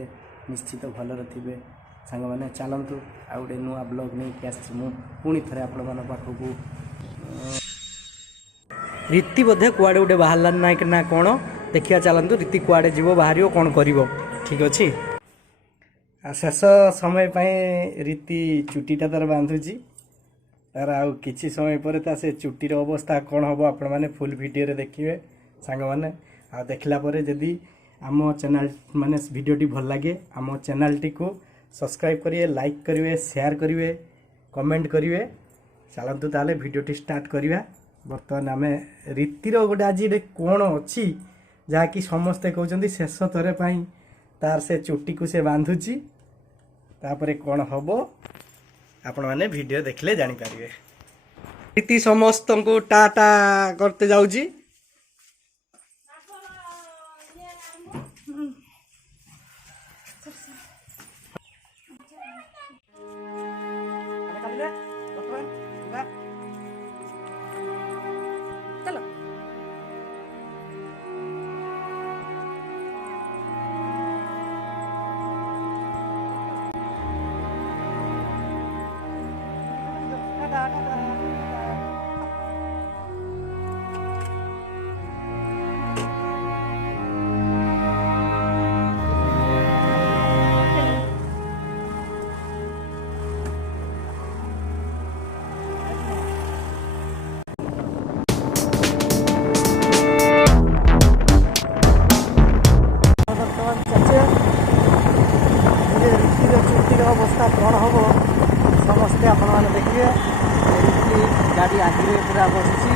समस्ते निश्चित भलरे थे सांग मैंने चलतु आ गए नुआ ब्लॉग नहीं कि पुणी थे आपण मान पाखक रीति बोधे कुआड़े गोटे बाहर ना कि ना कौन देखिया चलतु रीति कुआड़े जीव बाहर कौन कर ठीक अच्छे शेष समय रीति चुटीटा तार बांधुची तार आउ किछि समय पर से चुटीर अवस्था कौन हम आपण मैंने फुल वीडियो देखिए सांग मैंने आ देखला परे जदि आम चैनल माने वीडियोटी भल लगे आम चैनलटी को सब्सक्राइब करिए लाइक करिए शेयर करिए कमेंट करिए चलतु ताले वीडियोटी स्टार्ट करिया बर्तमान आम रीतिर गोटे आज कौन अच्छी जहाँकि समस्ते कहते शेष थर तार से चुटी को से बांधुची तापरे कौन हम आपण मैंने वीडियो देखले जानी पारिबे रीति समस्त को टाटा करते जाऊजी अवस्था कौन हम समस्ते आपण मैंने देखिए गाड़ी आगे पूरा बसी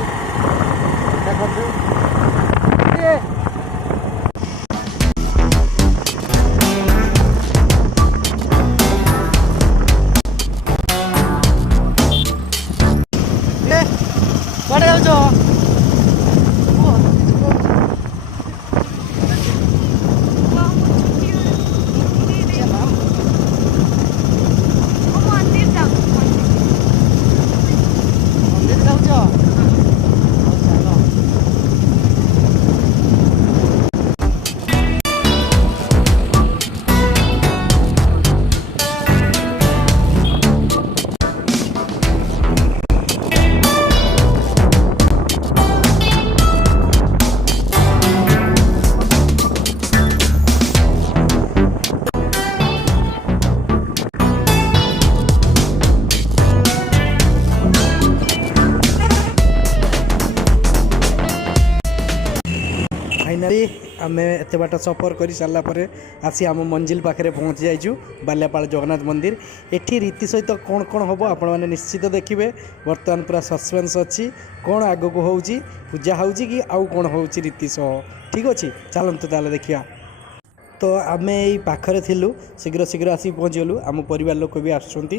देखो कड़े जाऊ फाइनाली आम एत बाट सफर कर सारापर आसी आम मंजिल पाखे पहुँची जाइचु बाल्यापाल जगन्नाथ मंदिर एठी रीति सहित कौन कौन हम आपण मैंने निश्चित देखिए बर्तमान पूरा सस्पेंस अच्छी कौन आग को हो पूजा हो कि आउ कौन हो रीति सह ठीक अच्छे चलतु ताले देखिया तो आम यही पाखरे थिलु शीघ्र शीघ्र आसी पहुँचीगलु आम परिवार लोक भी आसुँच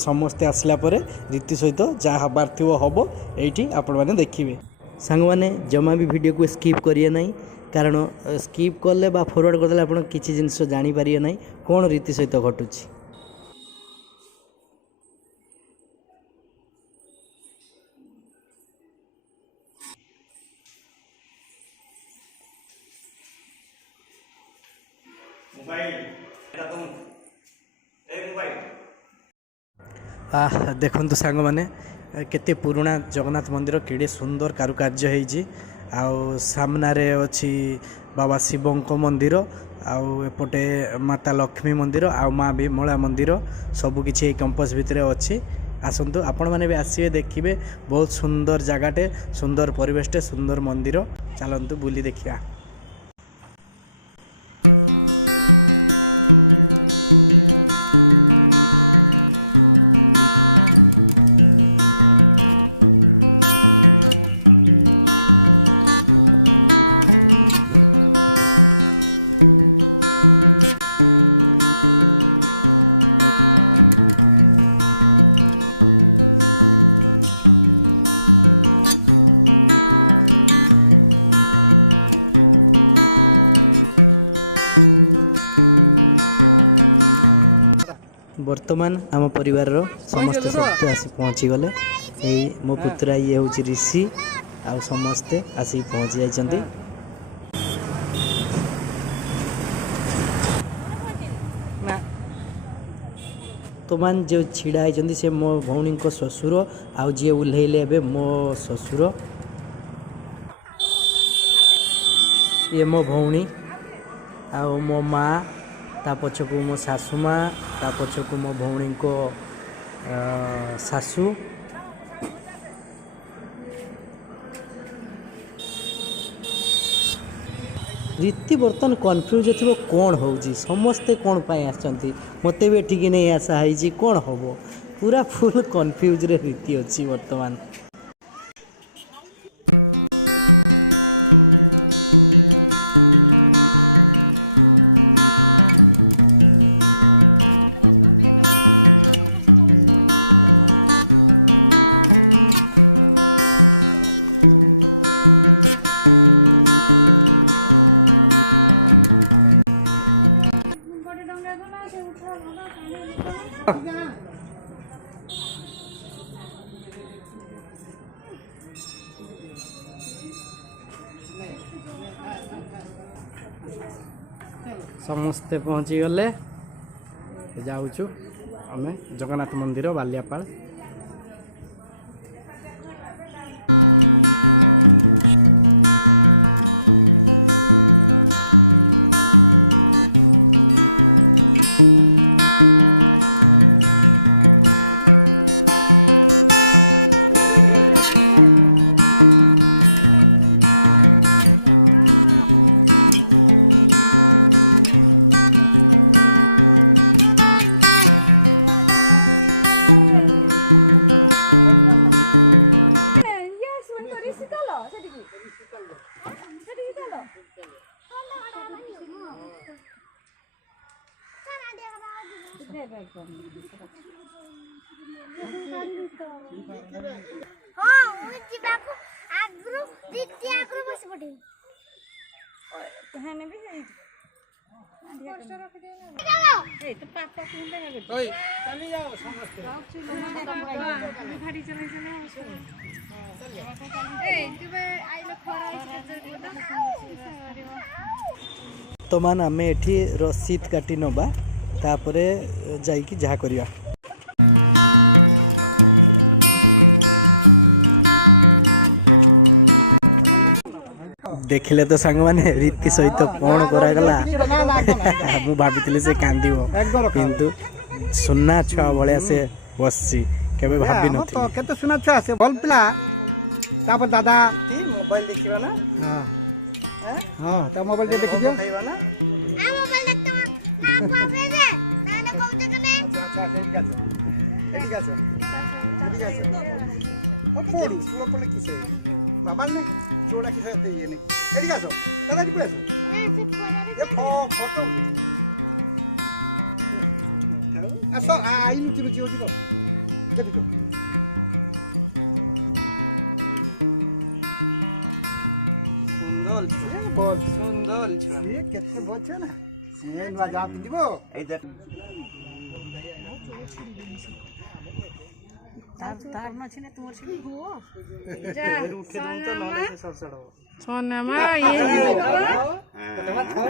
समस्ते आसला रीति सहित जहाँ हबार थो हम ये आपण मैंने देखिए सांग मैंने जमा भी वीडियो को स्किप करिए नहीं कारण स्किप कले बा फॉरवर्ड करदे आप किसी जिन जानीपारे ना कौन रीति सहित घटुची देखु सांग मैंने केते पुराना जगन्नाथ मंदिर केड़े सुंदर कारुकार्य होइछि आउ सामनारे अछि बाबा शिवंक मंदिर आउ एपटे माता लक्ष्मी मंदिर आउ माँ विमला मंदिर सबकिछि कैंपस भितर अच्छी आसतु आपण मैंने भी आसवे देखिए बहुत सुंदर जगाटे सुंदर परिवेशटे सुंदर मंदिर चलतु बुली देखिया बर्तमान आम परिवार समस्ते सब आसी पहुँची गले यही मो पुत्रा ये हूँ ऋषि आ समस्ते आसी पहुँची जाइछन्ति बर्तमान जो छिड़ा होती से मो भौणी ससुर आउ जी ओह्लैले ए मो ससुर ये मो भौणी आ मो माँ ता पछकू मो सासू माँ ता पछकू मो भौणी को सासू रीति बर्तन कन्फ्यूज थी कौन हो समस्ते कौन पाई आसती मत भी ठीक नहीं आशा है कौन हम पूरा फुल कन्फ्यूज रे रीति अच्छी बर्तमान समस्ते पहुँची गले जाऊँ आम जगन्नाथ मंदिर बालियापाल तो मान आम एठी रसीद काटी नबा तापरे जाइकी जहा करिया देखिले तो सांग माने रीति सहित कौन करागला मु भाभी से कांदिबो किंतु सुन्ना छुआ भलिया से बससी केबे भाभी न तो केते सुना छुआ से भल पिला तापर दादा मोबाइल देखिबा ना हां त मोबाइल दे देखि दियो खाइबा ना आ मोबाइल देखते ना पापे दे नाने कहते कने अच्छा ठीक আছে ठीक আছে ठीक আছে ও পড়ু তুই পড়লে কিসে বাবা নে চোড়া কিসে এতে ইয়ে নে ঠিক আছে দাদা কি কইছো এ ফটো আসো আই লুচি লুচি ওজি কর দেখি তো সুন্দর ছুয়া বহুত সুন্দর ছুয়া ये केते बचे ना से नवा जा पिंदिबो এই দেখ तार न छिने तुमर छिने हो जा उठे दम तो नले से सड़सड़ हो सोनामा ये तमा थो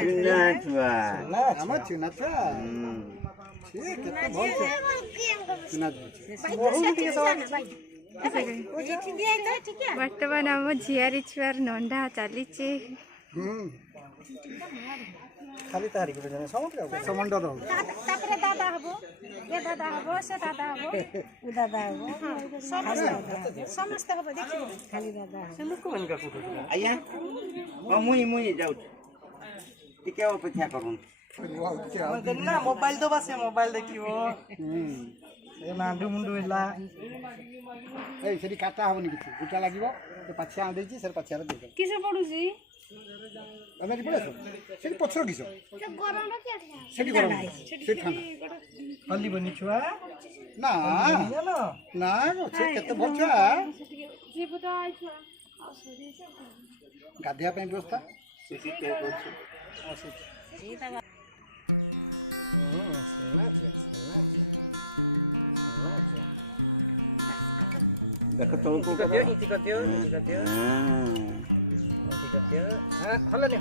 चुना छुआ हम चुना छुआ ये केते बचे चुना बर्तमान आम झियारी छुआर नंढा चली खाली तारी के जने समंडर हो तापरे दादा हबो ये दादा हबो से दादा हबो उ दादा हबो समस्त हबो देखियो खाली दादा से लोक मन का फोटो आया मुई जाऊ टिके अपेक्षा करूँ ना मोबाइल तो बस मोबाइल देखियो ए नांडू मुंडू हिला ए सेठी काटा हबनी किछि उटा लागिवो तो पाछिया आ देछि सर पाछिया दे दे किसे पडुसी अमेरि पड़ेছো सेठी पछरो किसो तो गरम रे केठा सेठी गरम सेठी ठंडा हल्ली बनी छुआ ना ना ना से केते बचा जे बुदा आइछो गाधिया पे व्यवस्था देख तो को इति कतियो हल्लनी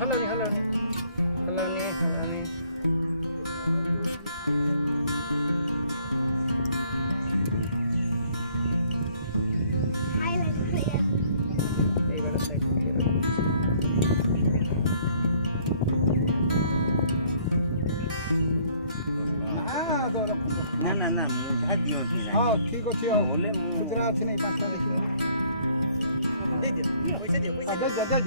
ନା ନା ନା ମୁଝା ଦିଅନ୍ତି ନା ହଁ ଠିକ୍ ଅଛି ଆଉ ବୋଲେ ମୁଁ ଖୁଚୁରା ଅଛି ନାଇଁ 5ଟା ଦେଖିବ ଦେଇଦିଅ ପଇସା ଦିଅ ପଇସା ଦେ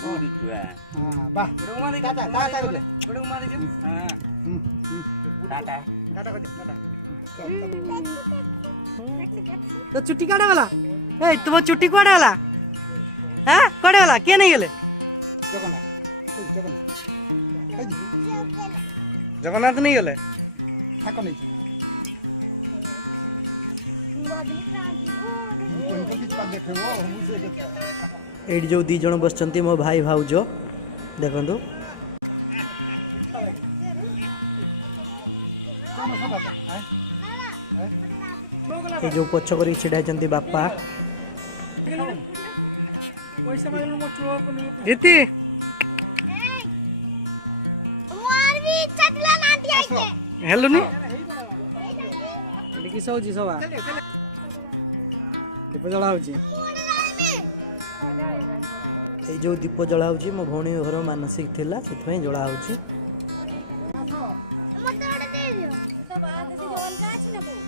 ଗୁଡ଼ି ଛୁଆ ହଁ ବାহ ଗୋଟେ ଉମା ଦେଇଦିଅ ଟାଟା କରିଦେ ଗୋଟେ ଉମା ଦେଇଦିଅ ହଁ ଟାଟା টাটা করে টাটা তো চুটি কাটে গলা এই তোমার চুটি কোয়াড়ে গলা হ্যাঁ কোয়াড়ে গলা কে নেই গেলে জগন্নাথ জগন্নাথ নেই গেলে থাক নেই ଏଇଠି ଯେଉଁ ଦୁଇ ଜଣ ବସିଛନ୍ତି ମୋ ଭାଇ ଭାଉଜ ଦେଖନ୍ତୁ ଏ ଯେଉଁ ପଛ କରିକି ଛିଡ଼ା ହେଇଛନ୍ତି ବାପା ରୀତି ମୋର ବି ଇଚ୍ଛା ଥିଲା ନାଣ୍ଟି ଆଇତେ ହେଲୁନି ଏଠି କିସ ହଉଛି ସବା ଦୀପ ଜଳା ହଉଛି ଏଇ ଯେଉଁ ଦୀପ ଜଳା ହଉଛି ମୋ ଭଉଣୀ ଘର ମାନସିକ ଥିଲା ସେଥିପାଇଁ ଜଳା ହଉଛି ମତେ ଗୋଟେ ଦେଇ ଦିଅ ତ ବାଦ ସେ ଅଲଗା ଅଛି ନା ବୋଉ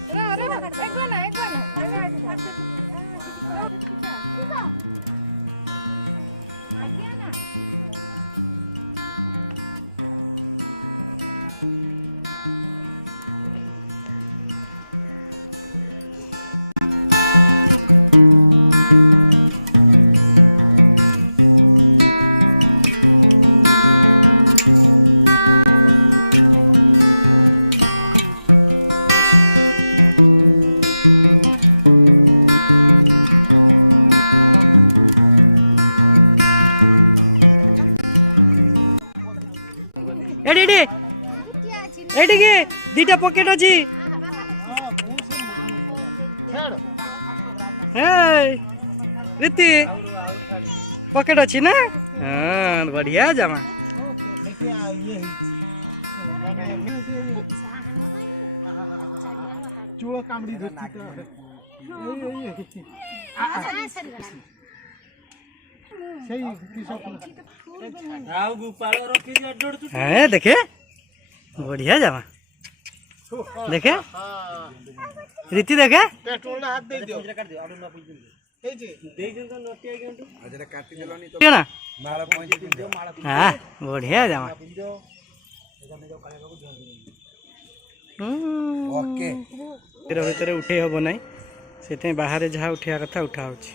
ଏଠି ଏଠିକି ଦିଟା ପକେଟ ଅଛି ରୀତି ପକେଟ ଅଛି ନା ହଁ ବଢିଆ ଜାମା ଚୂଳ କାମୁଡ଼ି ଧରିଛି ସେଇ হ্যাঁ দেখে বঢ়িয়া জামা দেখে রীতি দেখে ହାତ ଦେଇଦିଅ না হ্যাঁ বঢ়িয়া জামা ভিতরে উঠেই হব নাই সেটাই বাহারে যাহা উঠিয়া কথা উঠা হচ্ছে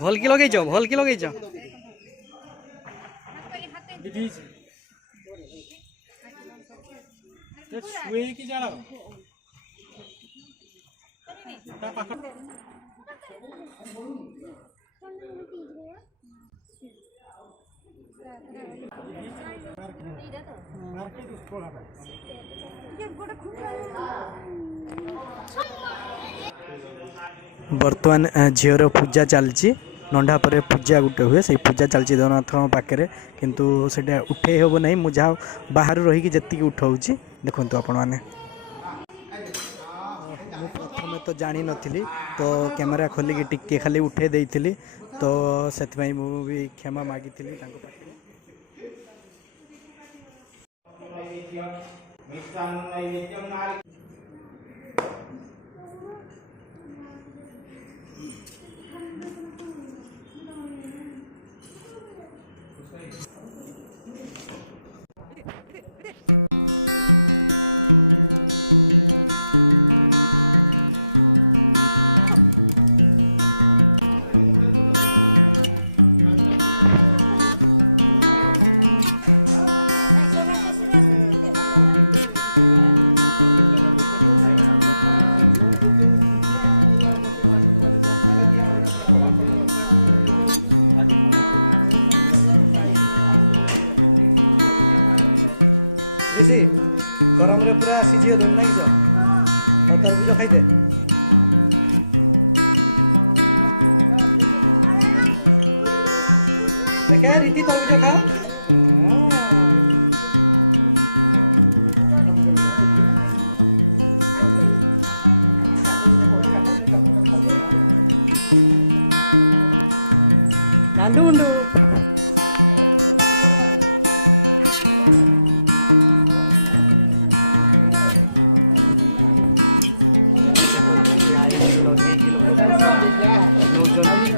ভলকি লগাইছ ভলকি লগাইছ बर्तमान झीर पूजा चलची नंढा पर पूजा गोटे हुए से पूजा चलती जगन्नाथ पाखे किंतु से उठे हम ना मुझे बाहर रही जी उठाऊँगी देखु आपण मैंने प्रथम तो जानी नी तो कैमेरा खोलिकी टिके खाली उठे देती तो से भी क्षमा मागी ऋषि गरम रे पूरा सीझी गलुन ना किस और तरबुज खाइदे देखे रीति तरबुज खा नांडू मुंडू ଲଗେଇକି ଲୋକ ନେଉଛନ୍ତି।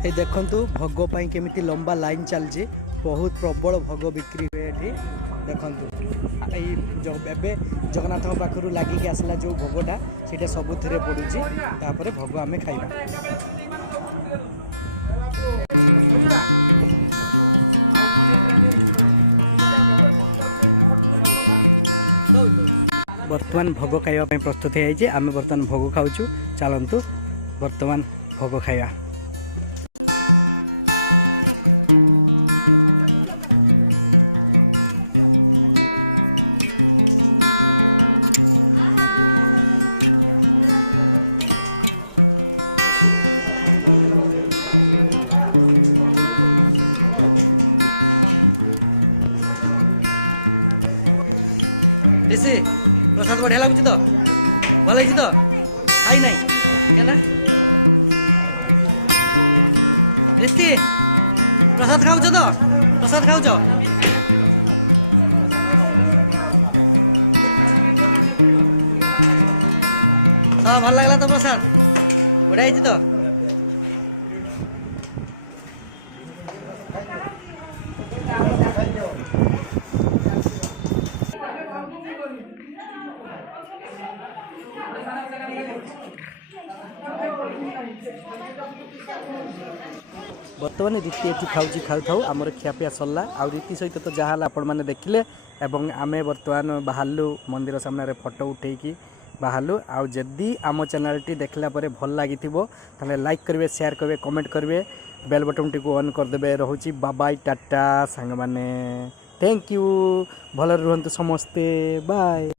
ये देखंतु भोग पाई केमिति लंबा लाइन चलछि बहुत प्रबल भोग बिक्री हुए एठी देखंतु एबे जगन्नाथ पाखरु लागिक आसला जो भोगटा सेटा सबुथिरे पडुछि तापरे भोग आमे खाइबा। बर्तमान भोग खाइबा पई प्रस्तुत है जे आमे बर्तमान भोग खाउछु चलंतु बर्तमान भोग खाइबा। ऋषि प्रसाद बढ़िया लगुच तो भल है तो खाई ना क्या ऋषि प्रसाद खाऊ तो प्रसाद खाऊ सब भल लगला तो प्रसाद बढ़िया है तो बर्तमान रीति ये खाऊ खाऊ आमर खियापिया सरला आ रीति सहित तो जहाँ आपण मैंने देखिले एवं आमे बर्तमान बाहरलु मंदिर सामने फोटो उठेकी बाहरलु आ जदि आम चैनल टी देखला परे भल लगी ताले लाइक करेंगे शेयर करेंगे कमेंट करेंगे बेल बटन टी को ऑन करदे रोची बाय टाटा सांग माने थैंक यू भल रुहंतु समस्ते बाय।